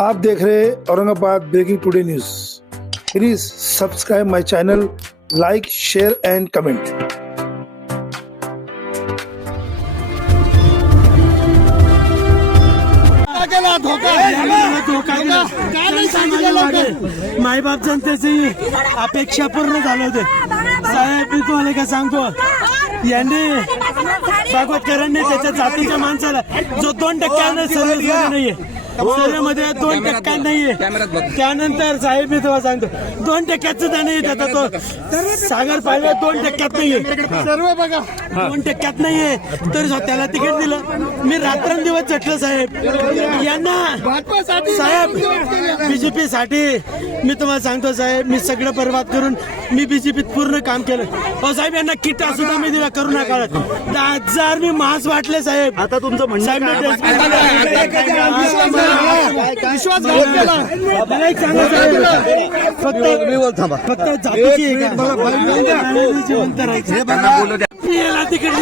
आप देख रहे हैं Aurangabad breaking today news. Please subscribe my channel, like, share and comment. मायबाप जनतेची अपेक्षा पूर्ण झाले होते साहेब। मी तुम्हाला काय सांगतो, यांनी भागवतकरांनी त्याच्या जातीच्या माणसाला जो 2% सर्व नाहीये, सर्वेमध्ये 2% नाहीये। त्यानंतर साहेब मी तुम्हाला सांगतो 2% नाही त्याचा तो सागर पाहिजे 2% नाहीये, सर्व बघा 2% नाहीये, तरी त्याला तिकीट दिलं। मी रात्रंदिवस झटलं साहेब यांना साहेब बीजेपी साठी। मी तुम्हाला सांगतो साहेब, मी सगळं बर्बाद करून मी बीजेपीत पूर्ण काम केलं। हो साहेब, यांना किटा सुद्धा मी दिला करोना काळात 10,000 मी मास्क वाटले साहेब। आता तुमचं म्हणणं विश्वासघात केला, फक्त जातीची जिवंत राहायचं। याला तिकीट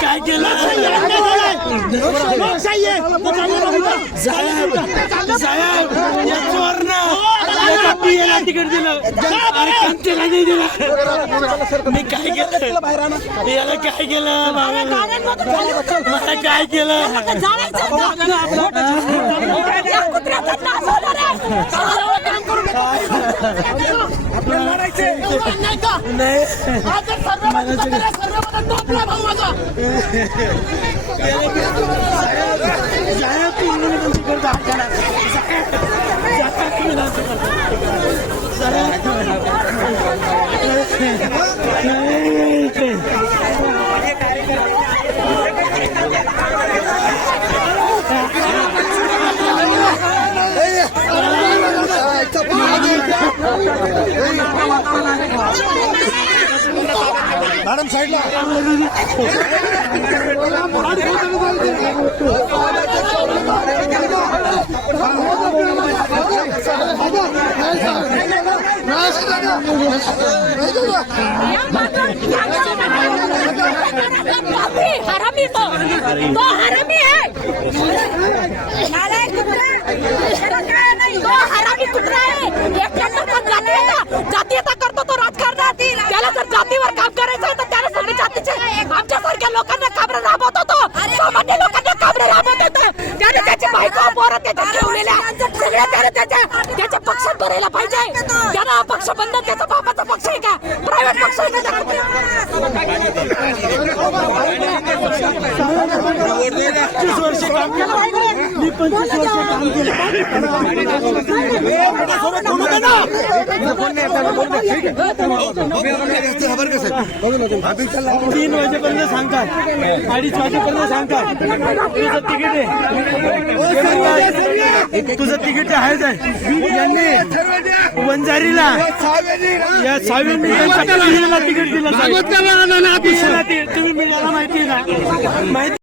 काय केलं साहेब? या चोरनं तिकीट दिलं, त्याला नाही दिलं। मी काय केलं? याला काय केलं? मला काय केलं? मॅडम साईडला हरामी तो हरामी है, तो हरामी कुत्रा आहे। जातीयता करतो तो राजकारणात, त्याला जर जातीवर काम करायचं तर त्याला सगळे जातीचे आमच्या सारख्या लोकांना काबरे राबवतो, तो सामान्य लोकांना काबरे राबवतो। त्याने त्याची बायको पोरं त्याच्यात ठेवलेल्या सगळ्या त्याच्या पक्षात भरायला पाहिजे। त्यानं हा पक्ष बंद, त्याचा बापाचा पक्ष आहे का? प्रायव्हेट पक्ष आहे का? 25 वर्ष काम केलं मी, 25 वर्ष काम केलं। 3 वाजेपर्यंत सांगतात, 2:30 वाजेपर्यंत सांगतात तुझं तिकीट आहे, तुझं तिकीट आहेच आहे। यांनी वंजारीला या 6व्या तिकीट दिलं। तुम्ही मिळाला माहिती आहे ना? माहिती